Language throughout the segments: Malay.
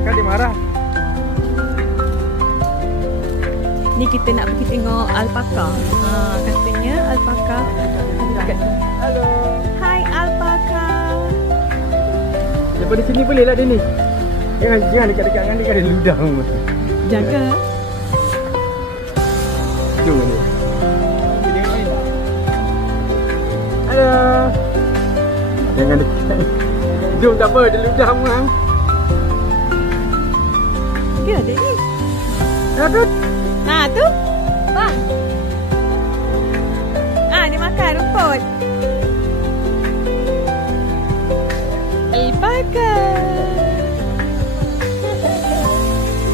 Kakak dia marah. Ni kita nak pergi tengok alpaka. Katanya alpaka. Halo. Hai alpaka. Daripada sini boleh lah dia ni. Jangan dekat-dekat dengan dia, kan ada ludah. Jaga. Jom dia. Halo. Jangan dekat. Jom tak apa, ada ludah bang. Dia ada ni. Ada. Tu. Bang. Dia makan rumput. Alpaka.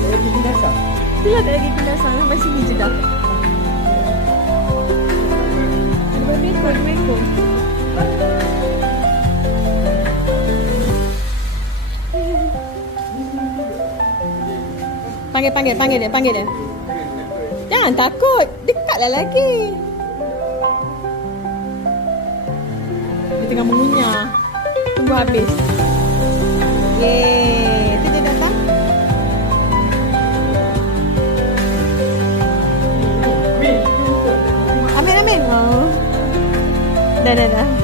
Lagi binasa. Dia tak lagi binasa. Sampai sini je dah. Dua ekor. Panggil dia. Jangan takut. Dekatlah lagi. Dia tengah mengunyah. Tunggu habis. Yeay. Tu dia datang. Ambil. Oh. Dah.